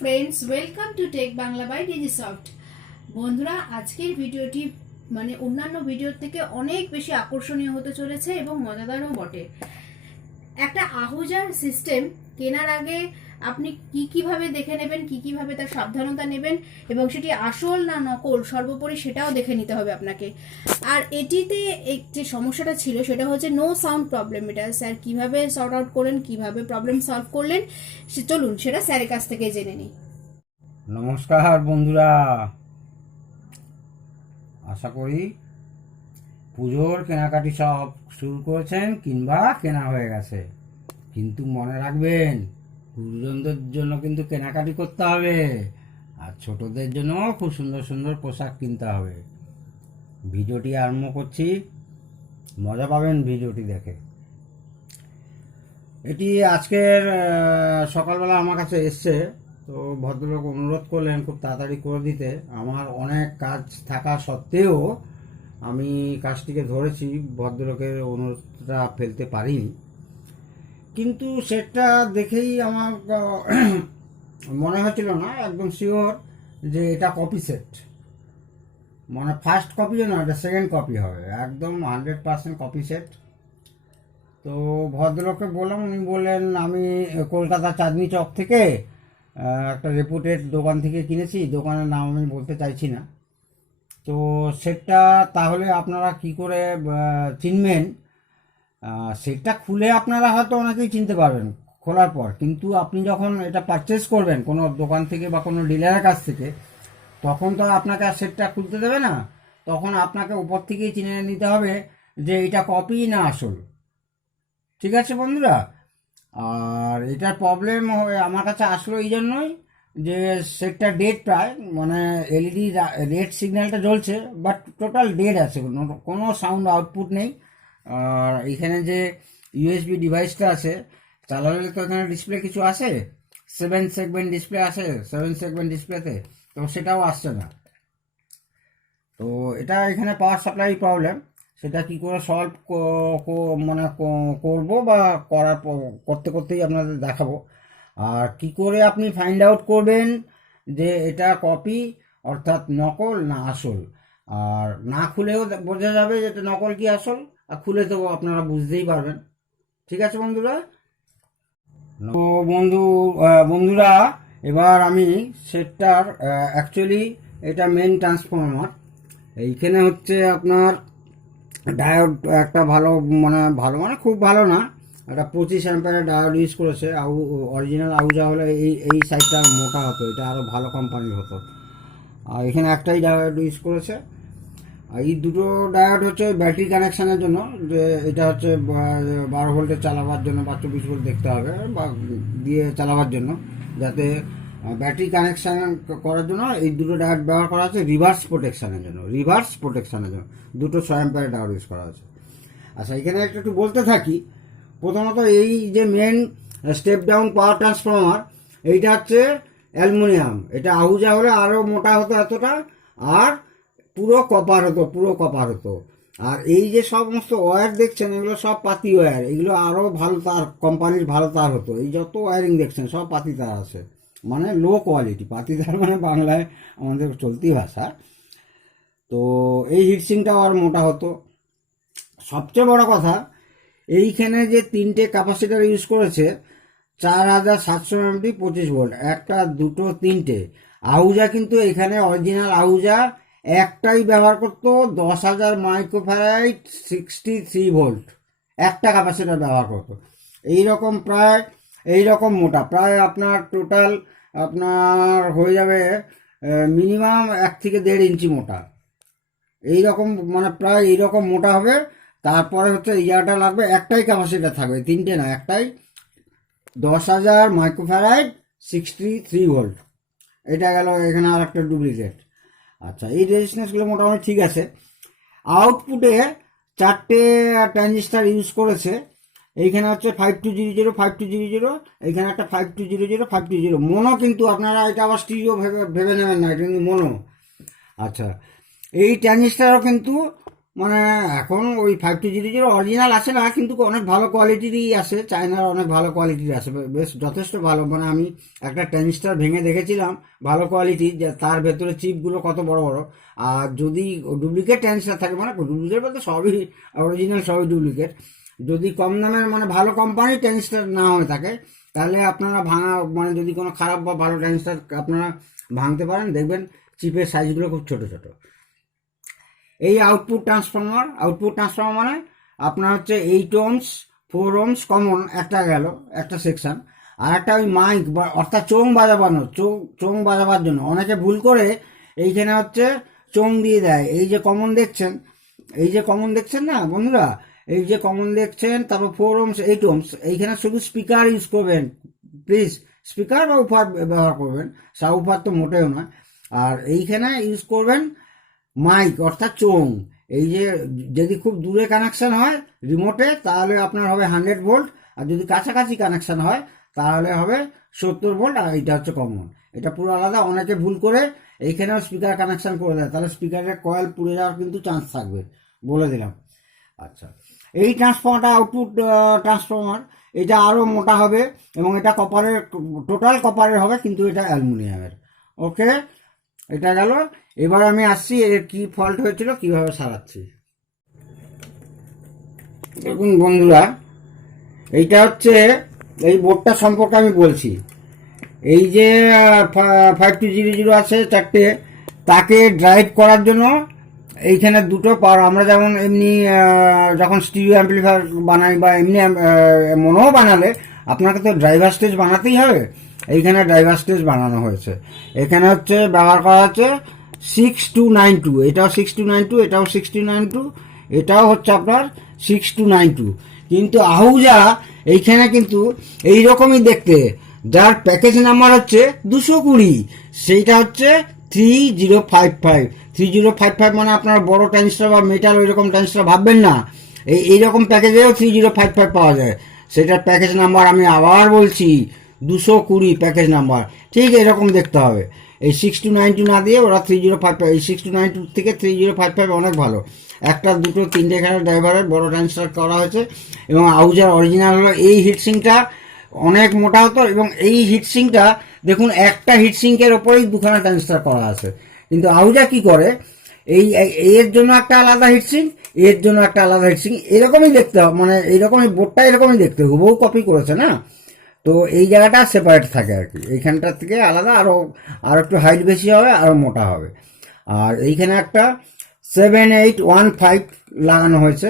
Friends, welcome to Tech Bangla by Digisoft. বন্ধুরা, আজকের ভিডিওটি অন্যান্য ভিডিওর থেকে অনেক বেশি আকর্ষণীয় হতে চলেছে এবং মজাদারও বটে। একটা আহুজার সিস্টেম কেনার আগে আপনি কিভাবে দেখে নেবেন, কিভাবে তার সাবধানতা নেবেন এবং সেটি আসল না নকল সর্বোপরি সেটাও দেখে নিতে হবে আপনাকে। আর এটিতে যে সমস্যাটা ছিল সেটা হচ্ছে নো সাউন্ড প্রবলেম। এটা স্যার কিভাবে সর্ট আউট করলেন, কিভাবে প্রবলেম সলভ করলেন, চলুন সেটা স্যারের কাছ থেকে জেনে নিই। নমস্কার বন্ধুরা, আশা করি পুজোর কেনাকাটি সব শুরু করেছেন কিংবা কেনা হয়ে গেছে। কিন্তু মনে রাখবেন, গুরুজনদের জন্য কিন্তু কেনাকাটি করতে হবে, আর ছোটদের জন্য খুব সুন্দর সুন্দর পোশাক কিনতে হবে। ভিডিওটি আরম্ভ করছি, মজা পাবেন ভিডিওটি দেখে। এটি আজকের সকালবেলা আমার কাছে এসছে, তো ভদ্রলোক অনুরোধ করলেন খুব তাড়াতাড়ি করে দিতে। আমার অনেক কাজ থাকা সত্ত্বেও আমি কাজটিকে ধরেছি, ভদ্রলোকের অনুরোধটা ফেলতে পারিনি। কিন্তু সেটা দেখেই আমার মনে হচ্ছিল না একদম শিওর যে এটা কপি সেট, মানে ফার্স্ট কপিও না, এটা সেকেন্ড কপি হবে, একদম 100% কপি সেট। তো ভদ্রলোককে বললাম, উনি বললেন আমি কলকাতা চাঁদনি চক থেকে একটা রেপুটেড দোকান থেকে কিনেছি, দোকানের নাম আমি বলতে চাইছি না। তো সেটটা তাহলে আপনারা কি করে চিনবেন? সেটটা খুলে আপনারা হয়তো অনেকেই চিনতে পারবেন খোলার পর, কিন্তু আপনি যখন এটা পারচেস করবেন কোনো দোকান থেকে বা কোনো ডিলারের কাছ থেকে, তখন তো আপনাকে আর সেটটা খুলতে দেবে না। তখন আপনাকে উপর থেকেই চিনে নিতে হবে যে এটা কপি না আসল। ঠিক আছে বন্ধুরা? আর এটার প্রবলেম আমার কাছে আসলো এই জন্যই যে সেটটা ডেড প্রায়, মানে এলইডি রেড সিগন্যালটা জ্বলছে বাট টোটাল ডেড আছে, কোনো সাউন্ড আউটপুট নেই। আর এখানে যে ইউএসবি ডিভাইসটা আছে, চালালে তো এখানে ডিসপ্লে কিছু আসে, 7 সেগমেন্ট ডিসপ্লে আসে, 7 সেগমেন্ট ডিসপ্লেতে, তো সেটাও আসছে না। তো এটা এখানে পাওয়ার সাপ্লাই প্রবলেম, সেটা কি করে সলভ মানে করব বা করতে করতেই আপনাদের দেখাবো। আর কি করে আপনি ফাইন্ড আউট করবেন যে এটা কপি অর্থাৎ নকল না আসল, আর না খুলেও বোঝা যাবে যে এটা নকল কি আসল, আর খুলে তো আপনারা বুঝতেই পারবেন। ঠিক আছে বন্ধুরা? তো বন্ধুরা, এবার আমি সেটটার অ্যাকচুয়ালি এটা মেন ট্রান্সফরমার, এইখানে হচ্ছে আপনার ডায়োড একটা ভালো মানে খুব ভালো না, একটা 25 অ্যাম্পিয়ারের ডায়োড ইউজ করেছে। অরিজিনাল আউজা হলে এই সাইডটা মোটা হতো, এটা আরও ভালো কোম্পানির হতো। আর এখানে একটাই ডায়োড ইউজ করেছে। আর এই দুটো ডায়োড হচ্ছে ব্যাটারি কানেকশানের জন্য, যে এটা হচ্ছে 12 ভোল্টে চালাবার জন্য বা 24 ভোল্ট দেখতে হবে বা দিয়ে চালাবার জন্য, যাতে ব্যাটারি কানেকশান করার জন্য এই দুটো ডায়োড ব্যবহার করা আছে। রিভার্স প্রোটেকশানের জন্য দুটো 6 অ্যাম্পিয়ার ডায়োড ইউজ করা আছে। আচ্ছা, এখানে একটু বলতে থাকি। প্রথমত এই যে main step down power transformer, এইটা হচ্ছে অ্যালুমিনিয়াম। এটা আহুজা হলে আরও মোটা হতো এতটা, আর পুরো কপার হতো। আর এই যে সমস্ত ওয়্যার দেখছেন, এগুলো সব পাতি ওয়্যার, এগুলো আরও ভালো তার, কোম্পানির ভালো তার হতো। এই যত ওয়্যারিং দেখছেন সব পাতি তার আছে, মানে লো কোয়ালিটি পাতি তার, মানে বাংলায় আমাদের চলতি ভাষা। তো এই হিটসিংটাও আর মোটা হতো। সবচেয়ে বড় কথা, এইখানে যে 3টে ক্যাপাসিটার ইউজ করেছে, 4700 এমপি 25 ভোল্ট, একটা, দুটো, 3টে। আহুজা কিন্তু এখানে অরিজিনাল আহুজা একটাই ব্যবহার করতো, 10,000 মাইক্রোফ্যারাড 63 ভোল্ট, একটা ক্যাপাসিটার ব্যবহার করতো। এইরকম মোটা, প্রায় আপনার টোটাল আপনার হয়ে যাবে মিনিমাম 1 থেকে 1.5 ইঞ্চি মোটা। এইরকম মানে প্রায় এইরকম মোটা হবে। তারপরে হচ্ছে ইয়ারটা লাগবে, একটাই ক্যাপাসিটার থাকবে, 3টে না, একটাই, 10,000 মাইক্রোফ্যারাড 63 ভোল্ট। এটা গেল, এখানে আর একটা ডুপ্লিকেট। আচ্ছা, এই রেজিস্ট্যান্সগুলো মোটামুটি ঠিক আছে। আউটপুটে 4টে ট্রানজিস্টার ইউজ করেছে। এইখানে হচ্ছে 5200, এইখানে একটা 5200 মোনো, কিন্তু আপনারা এটা আবার স্টিরিও ভেবে নেবেন না, এটা কিন্তু মোনো। আচ্ছা, এই ট্রানজিস্টারও কিন্তু মানে এখন ওই 5200 অরিজিনাল আসে না, কিন্তু অনেক ভালো কোয়ালিটিরই আসে, চায়নার অনেক ভালো কোয়ালিটির আসে, বেশ যথেষ্ট ভালো। মানে আমি একটা ট্রানজিস্টার ভেঙে দেখেছিলাম ভালো কোয়ালিটির, যে তার ভেতরে চিপগুলো কত বড় বড়। আর যদি ডুপ্লিকেট ট্রানজিস্টার থাকে, মানে ডুপ্লিকেট বলতে সবই অরিজিনাল, সবই ডুপ্লিকেট, যদি কম দামের মানে ভালো কোম্পানির ট্রানজিস্টার না হয়ে থাকে, তাহলে আপনারা ভাঙা মানে যদি কোনো খারাপ বা ভালো ট্রানজিস্টার আপনারা ভাঙতে পারেন, দেখবেন চিপের সাইজগুলো খুব ছোট ছোট। এই আউটপুট ট্রান্সফর্মার মানে আপনার হচ্ছে 8 ohms 4 ohms কমন একটা গেল, একটা সেকশন। আর একটা ওই মাইক বা অর্থাৎ চোং বাজাবার জন্য অনেকে ভুল করে এইখানে হচ্ছে চোং দিয়ে দেয়। এই যে কমন দেখছেন না বন্ধুরা, এই যে কমন দেখছেন, তারপর 4 ohms 8 ohms, এইখানে শুধু স্পিকার ইউজ করবেন প্লিজ, স্পিকার বা উপার ব্যবহার করবেন, সাউফার তো মোটেও নয়। আর এইখানে ইউজ করবেন মাইক অর্থাৎ চোং। এই যে যদি খুব দূরে কানেকশন হয় রিমোটে, তাহলে আপনার হবে 100 ভোল্ট, আর যদি কাছাকাছি কানেকশন হয় তাহলে হবে 70 ভোল্ট। আর এটা হচ্ছে কমন, এটা পুরো আলাদা। অনেকে ভুল করে এইখানেও স্পিকার কানেকশন করে দেয়, তাহলে স্পিকারের কয়েল পুড়ে যাওয়ার কিন্তু চান্স থাকবে, বলে দিলাম। আচ্ছা, এই ট্রান্সফর্মারটা আউটপুট ট্রান্সফর্মার, এটা আরও মোটা হবে এবং এটা কপারের, টোটাল কপারের হবে, কিন্তু এটা অ্যালুমিনিয়ামের। ওকে, এটা গেল। এবার আমি আসছি এর কি ফল্ট হয়েছিল, কিভাবে সারাচ্ছি। দেখুন বন্ধুরা, এইটা হচ্ছে এই বোর্ডটা সম্পর্কে আমি বলছি। এই যে 5200 আছে চারটে, তাকে ড্রাইভ করার জন্য এইখানে দুটো পাওয়ার, আমরা যেমন এমনি যখন স্টিরিও অ্যাম্পলিফায়ার বানাই বা এমনি মনেও বানালে আপনাকে তো ড্রাইভার স্টেজ বানাতেই হবে। এইখানে ড্রাইভার স্টেজ বানানো হয়েছে। এখানে হচ্ছে ব্যবহার করা হচ্ছে 6292, এটাও 6292, এটাও 6292, এটাও হচ্ছে আপনার 6292। কিন্তু আহুজা এইখানে কিন্তু এইরকমই দেখতে, যার প্যাকেজ নাম্বার হচ্ছে 220, সেইটা হচ্ছে 3055। 3055 মানে আপনার বড় ট্রানজিস্টার বা মেটাল ওই রকম ট্রানজিস্টার ভাববেন না, এইরকম প্যাকেজেও 3055 পাওয়া যায়। সেটার প্যাকেজ নাম্বার আমি আবার বলছি 220 প্যাকেজ নাম্বার, ঠিক এরকম দেখতে হবে। এই 6292 না দিয়ে ওরা 3055, এই 6292 থেকে 3055 অনেক ভালো। একটা দুটো তিনটে এখানে ড্রাইভারের বড় ট্রানজিস্টার করা হয়েছে। এবং আউজার অরিজিনাল হলো এই হিটসিংটা অনেক মোটা হতো, এবং এই হিটসিংটা দেখুন একটা হিটসিংকের ওপরেই দুখানা ট্রানজিস্টার করা আছে। কিন্তু আউজা কি করে, এর জন্য একটা আলাদা হিটসিং, এর জন্য একটা আলাদা হিটসিং, এরকমই দেখতে হবে, মানে এইরকমই বোর্ডটা এরকমই দেখতে, হুবহু কপি করেছে না, তো এই জায়গাটা সেপারেট থাকে আর কি, এইখানটার থেকে আলাদা, আরও একটু হাইট বেশি হবে, আরও মোটা হবে। আর এইখানে একটা 7815 লাগানো হয়েছে।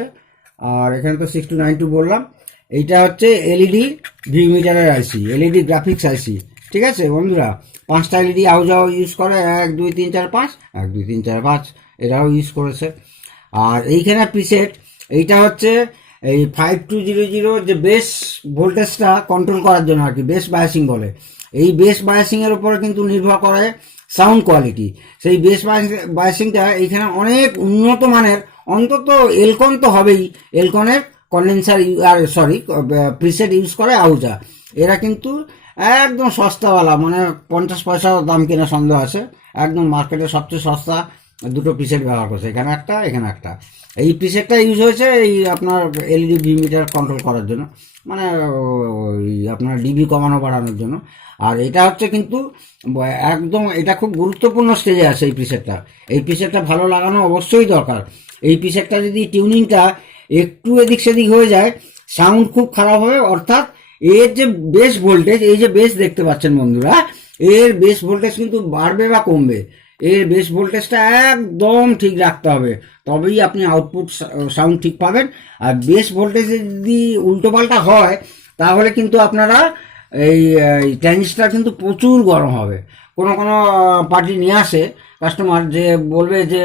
আর এখানে তো 6292 বললাম। এইটা হচ্ছে এলইডি ভি মিটারের আইসি, এলইডি গ্রাফিক্স আইসি, ঠিক আছে বন্ধুরা। 5টা এলইডি আউজাও ইউজ করে, 1 2 3 4 5, 1 2 3 4 5 এরাও ইউজ করেছে। আর এইখানে প্রিসেট, এইটা হচ্ছে এই 5200 যে বেস ভোল্টেজটা কন্ট্রোল করার জন্য আর কি, বেস বায়াসিং বলে। এই বেস বায়াসিং এর উপরে কিন্তু নির্ভর করে সাউন্ড কোয়ালিটি। সেই বেস বায়াসিংটা এইখানে অনেক উন্নত মানের, অন্তত এলকন তো হবেই, এলকনের কন্ডেন্সার আর প্রিসেট ইউজ করে আউজা। এরা কিন্তু একদম সস্তাওয়ালা, মানে 50 পয়সাও দাম কিনা সন্দেহ আছে, একদম মার্কেটে সবচেয়ে সস্তা দুটো প্রিসেট ব্যবহার করছে, এখানে একটা এখানে একটা। এই প্রিসেটটা ইউজ হয়েছে এই আপনার এলইডি ভি মিটার কন্ট্রোল করার জন্য, মানে ওই আপনার ডিবি কমানো বাড়ানোর জন্য। আর এটা হচ্ছে কিন্তু একদম, এটা খুব গুরুত্বপূর্ণ স্টেজে আছে এই প্রিসেটটা ভালো লাগানো অবশ্যই দরকার। এই প্রিসেটটা যদি টিউনিংটা একটু এদিক সেদিক হয়ে যায়, সাউন্ড খুব খারাপ হবে। অর্থাৎ এর যে বেস ভোল্টেজ, এই যে বেস দেখতে পাচ্ছেন বন্ধুরা, এর বেস ভোল্টেজ কিন্তু বাড়বে বা কমবে, এর বেস ভোল্টেজটা একদম ঠিক রাখতে হবে, তবেই আপনি আউটপুট সাউন্ড ঠিক পাবেন। আর বেস ভোল্টেজ যদি উল্টোপাল্টা হয়, তাহলে কিন্তু আপনারা এই ট্রানজিস্টার কিন্তু প্রচুর গরম হবে। কোনো পার্টি নিয়ে আসে কাস্টমার, যে বলবে যে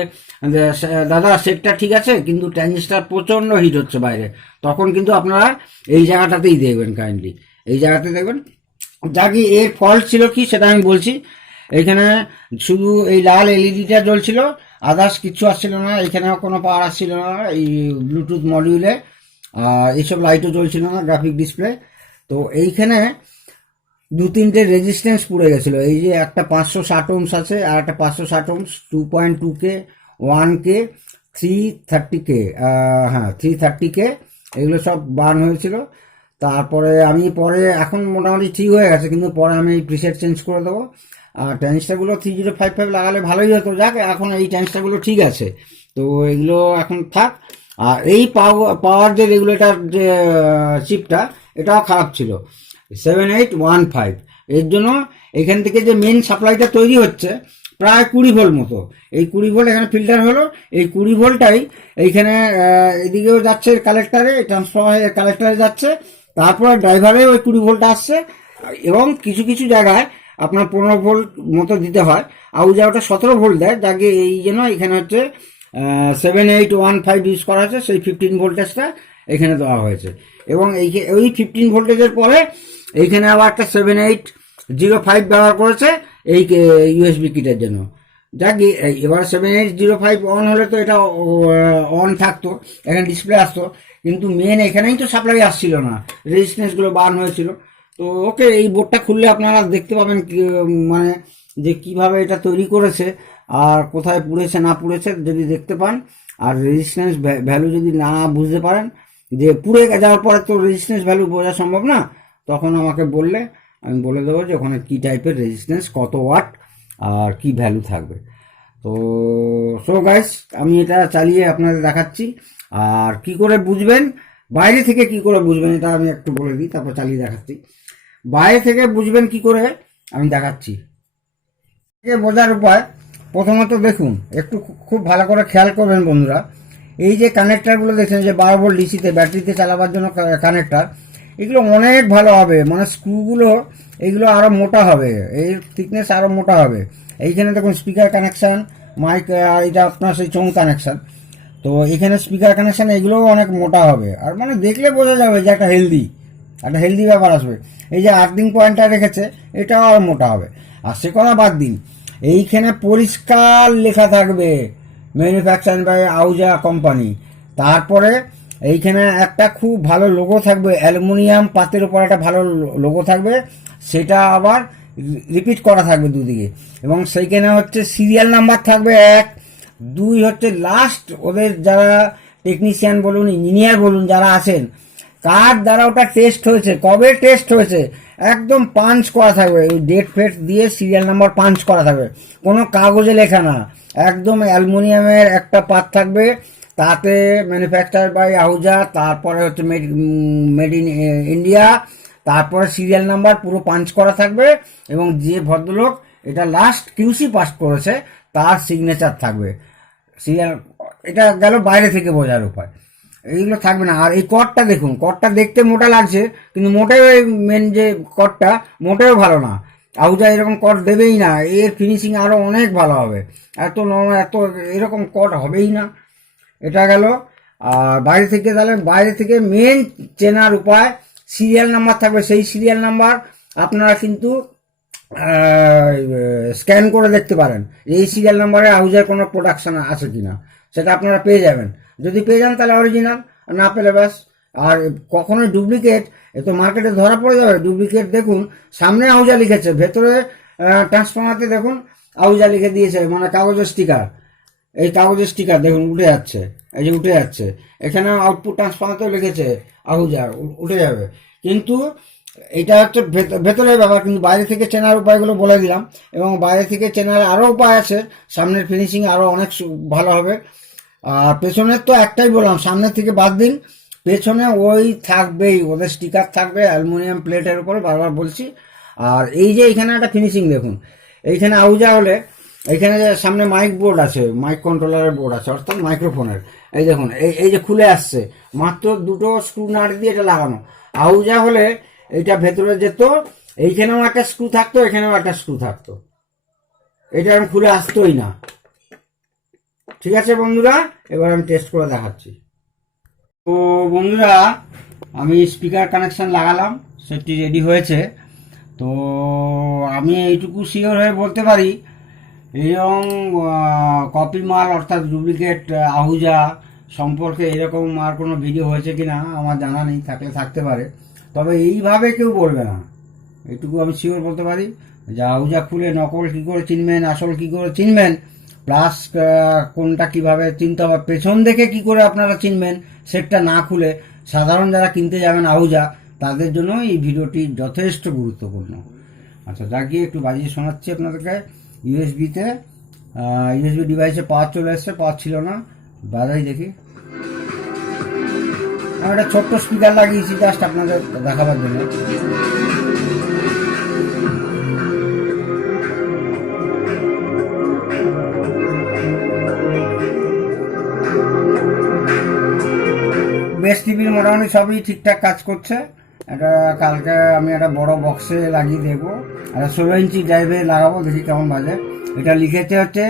দাদা সেটটা ঠিক আছে কিন্তু ট্রানজিস্টার প্রচণ্ড হিট হচ্ছে বাইরে, তখন কিন্তু আপনারা এই জায়গাটাতেই দেখবেন, কাইন্ডলি এই জায়গাতে দেখবেন। যা কি এর ফল্ট ছিল কি সেটা আমি বলছি। এইখানে শুধু এই লাল এলইডিটা জ্বলছিল, আদার্স কিচ্ছু আসছিল না, এখানেও কোনো পাওয়ার আসছিল না এই ব্লুটুথ মডিউলে, এইসব লাইটও জ্বলছিল না, গ্রাফিক ডিসপ্লে। তো এইখানে 2-3টে রেজিস্ট্যান্স পুড়ে গেছিলো। এই যে একটা 560 ohms আছে, আর একটা 560 ohms, 2.2K, 1K, 330K, হ্যাঁ 330K, এগুলো সব বার্ন হয়েছিল। তারপরে আমি পরে এখন মোটামুটি ঠিক হয়ে গেছে, কিন্তু পরে আমি প্রিসেট চেঞ্জ করে দেবো। আর ট্রানজিস্টারগুলো 3055 লাগালে ভালোই হতো, যাক এখন এই ট্রানজিস্টারগুলো ঠিক আছে, তো এগুলো এখন থাক। আর এই পাওয়ার যে রেগুলেটর যে চিপটা, এটাও খারাপ ছিল, 7815। এর জন্য এখান থেকে যে মেন সাপ্লাইটা তৈরি হচ্ছে প্রায় 20 ভোল্ট মতো, এই 20 ভোল্ট এখানে ফিল্টার হলো, এই 20 ভোল্টটাই এইখানে এদিকেও যাচ্ছে কালেক্টারে, ট্রান্সফরমারের কালেক্টারে যাচ্ছে, তারপরে ড্রাইভারে ওই 20 ভোল্ট আসছে, এবং কিছু কিছু জায়গায় আপনার 15 ভোল্ট মতো দিতে হয়। আউজা ওটা 17 ভোল্ট দেয়, যাকে এই জন্য এখানে হচ্ছে 7815 ইউজ করা হয়েছে, সেই 15 ভোল্টেজটা এখানে দেওয়া হয়েছে। এবং ওই 15 ভোল্টেজের পরে এইখানে আবার একটা 7805 ব্যবহার করেছে এই ইউএসবি কিটের জন্য। যাক এবার 7805 অন হলে তো এটা অন থাকতো, এখানে ডিসপ্লে আসতো, কিন্তু মেন এখানেই তো সাপ্লাই আসছিল না, রেজিস্ট্যান্সগুলো বার্ন হয়েছিল। তো ওকে, এই বোর্ডটা খুললে আপনারা দেখতে পাবেন মানে যে কিভাবে এটা তৈরি করেছে আর কোথায় পুড়েছে না পুড়েছে যদি দেখতে পান। আর রেজিস্ট্যান্স ভ্যালু যদি না বুঝতে পারেন, যে পুড়ে যাওয়ার পরে তো রেজিস্ট্যান্স ভ্যালু বোঝা সম্ভব না, তখন আমাকে বললে আমি বলে দেবো যে ওখানে কী টাইপের রেজিস্ট্যান্স, কত ওয়াট আর কি ভ্যালু থাকবে। তো সো গাইস, আমি এটা চালিয়ে আপনাদের দেখাচ্ছি। আর কি করে বুঝবেন, বাইরে থেকে কি করে বুঝবেন, এটা আমি একটু বলে দিই, তারপর চালিয়ে দেখাচ্ছি। বাইরে থেকে বুঝবেন কি করে আমি দেখাচ্ছি। বোঝার উপায়, প্রথমত দেখুন, একটু খুব ভালো করে খেয়াল করবেন বন্ধুরা, এই যে কানেক্টারগুলো দেখছেন, যে 12 ভোল্ট ডিসিতে ব্যাটারিতে চালাবার জন্য কানেক্টার, এগুলো অনেক ভালো হবে, মানে স্ক্রুগুলো এগুলো আরও মোটা হবে, এর থিকনেস আরও মোটা হবে। এইখানে দেখুন স্পিকার কানেকশান, মাইক, এটা আপনার সেই চোং কানেকশান, তো এখানে স্পিকার কানেকশান, এগুলোও অনেক মোটা হবে। আর মানে দেখলে বোঝা যাবে যে একটা হেলদি ব্যাপার আসবে। এই যে আর্থিং পয়েন্টটা রেখেছে, এটাও আরও মোটা হবে। আর সে কথা বাদ দিন, এইখানে পরিষ্কার লেখা থাকবে ম্যানুফ্যাকচারিং বাই আউজা কোম্পানি। তারপরে এইখানে একটা খুব ভালো লোগো থাকবে, অ্যালুমিনিয়াম পাতের উপর একটা ভালো লোগো থাকবে, সেটা আবার রিপিট করা থাকবে দুদিকে। এবং সেইখানে হচ্ছে সিরিয়াল নাম্বার থাকবে 1, 2 হচ্ছে লাস্ট, ওদের যারা টেকনিশিয়ান বলুন, ইঞ্জিনিয়ার বলুন, যারা আছেন, কার দ্বারা ওটা টেস্ট হয়েছে, কবে টেস্ট হয়েছে, একদম পাঞ্চ করা থাকবে, এই ডেট ফেট দিয়ে সিরিয়াল নাম্বার পাঞ্চ করা থাকবে, কোনো কাগজে লেখা না, একদম অ্যালুমিনিয়ামের একটা পাত থাকবে, তাতে ম্যানুফ্যাকচার বাই আহুজা, তারপরে হচ্ছে মেড ইন ইন্ডিয়া, তারপরে সিরিয়াল নাম্বার পুরো পাঞ্চ করা থাকবে, এবং যে ভদ্রলোক এটা লাস্ট কিউসি পাস করেছে তার সিগনেচার থাকবে। সিরিয়াল, এটা গেল বাইরে থেকে বোঝার উপায়, এইগুলো থাকবে না। আর এই কর্ডটা দেখুন, কর্ডটা দেখতে মোটা লাগছে, কিন্তু মোটেও এই মেন যে কর্ডটা মোটেও ভালো না, আহুজা এরকম কর্ড দেবেই না, এর ফিনিশিং আরও অনেক ভালো হবে, এত এরকম কর্ড হবেই না। এটা গেল। আর বাইরে থেকে, তাহলে বাইরে থেকে মেন চেনার উপায়, সিরিয়াল নাম্বার থাকবে, সেই সিরিয়াল নাম্বার আপনারা কিন্তু স্ক্যান করে দেখতে পারেন, এই সিরিয়াল নাম্বারে আহুজার কোনো প্রোডাকশন আছে কিনা, সেটা আপনারা পেয়ে যাবেন। যদি পেয়ে যান তাহলে অরিজিনাল, না পেলে ব্যাস। আর কখনোই ডুপ্লিকেট, এ তো মার্কেটে ধরা পড়ে যাবে। ডুপ্লিকেট দেখুন, সামনে আহুজা লিখেছে, ভেতরে ট্রান্সফর্মারতে দেখুন আহুজা লিখে দিয়েছে, মানে কাগজের স্টিকার, এই কাগজের স্টিকার দেখুন উঠে যাচ্ছে, এই যে উঠে যাচ্ছে, এখানে আউটপুট ট্রান্সফর্মারতেও লিখেছে আহুজা, উঠে যাবে। কিন্তু এটা হচ্ছে ভেতরের ব্যাপার, কিন্তু বাইরে থেকে চেনার উপায়গুলো বলে দিলাম। এবং বাইরে থেকে চেনার আরও উপায় আছে, সামনের ফিনিশিং আরও অনেক ভালো হবে। আর পেছনের তো একটাই বললাম, সামনের থেকে বাদ দিন, পেছনে ওই থাকবেই, ওদের স্টিকার থাকবে অ্যালুমিনিয়াম প্লেটের উপরে, বারবার বলছি। আর এই যে এখানে একটা ফিনিশিং দেখুন, এইখানে আহুজা হলে এইখানে যে সামনে মাইক বোর্ড আছে, মাইক কন্ট্রোলারের বোর্ড আছে, অর্থাৎ মাইক্রোফোনের, এই দেখুন এই যে খুলে আসছে, মাত্র 2টো স্ক্রু নাট দিয়ে এটা লাগানো। আহুজা হলে এইটা ভেতরে যেত, এইখানেও একটা স্ক্রু থাকতো, এখানেও একটা স্ক্রু থাকতো, এটা আমি খুলে আসতোই না। ঠিক আছে বন্ধুরা, এবার আমি টেস্ট করে দেখাচ্ছি। তো বন্ধুরা, আমি স্পিকার কানেকশন লাগালাম, সেটি রেডি হয়েছে। তো আমি এইটুকু শিওর হয়ে বলতে পারি, এরকম কপি মাল অর্থাৎ ডুপ্লিকেট আহুজা সম্পর্কে এরকম আর কোনো ভিডিও হয়েছে কি না আমার জানা নেই, থাকলে থাকতে পারে, তবে এইভাবে কেউ বলবে না, এইটুকু আমি শিওর বলতে পারি। যে আহুজা খুলে নকল কী করে চিনবেন, আসল কী করে চিনবেন, প্লাস কোনটা কিভাবে চিনতে হবে, পেছন দেখে কি করে আপনারা চিনবেন সেটটা না খুলে সাধারণ যারা কিনতে যাবেন আহুজা তাদের জন্য এই ভিডিওটি যথেষ্ট গুরুত্বপূর্ণ। আচ্ছা, যা গিয়ে একটু বাজিয়ে শোনাচ্ছি আপনাদেরকে। ইউএসবি ডিভাইসে পাওয়ার চলে এসছে, পাওয়ার ছিল না, বাজাই দেখি। আমি একটা ছোট্ট স্পিকার লাগিয়েছি জাস্ট আপনাদের দেখাবার জন্য। বেস টিভির মোটামুটি সবই ঠিকঠাক কাজ করছে। এটা কালকে আমি একটা বড় বক্সে লাগিয়ে দেবো, একটা 16 ইঞ্চি ড্রাইভে লাগাবো, দেখি কেমন বাজে। এটা লিখেছে হচ্ছে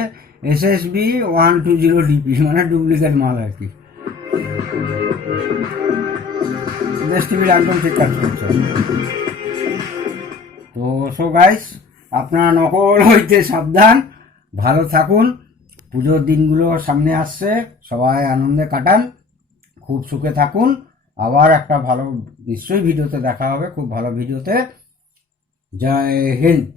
SSB 120 DP, মানে ডুপ্লিকেট মাল আর কি। বেস টিভির একদম ঠিক কাজ করছে। তো সো গাইস, আপনারা নকল হইতে সাবধান, ভালো থাকুন। পুজোর দিনগুলো সামনে আসছে, সবাই আনন্দে কাটান, খুব সুখে থাকুন। আবার একটা ভালো নিশ্চয়ই ভিডিওতে দেখা হবে, খুব ভালো ভিডিওতে। জয় হিন্দ।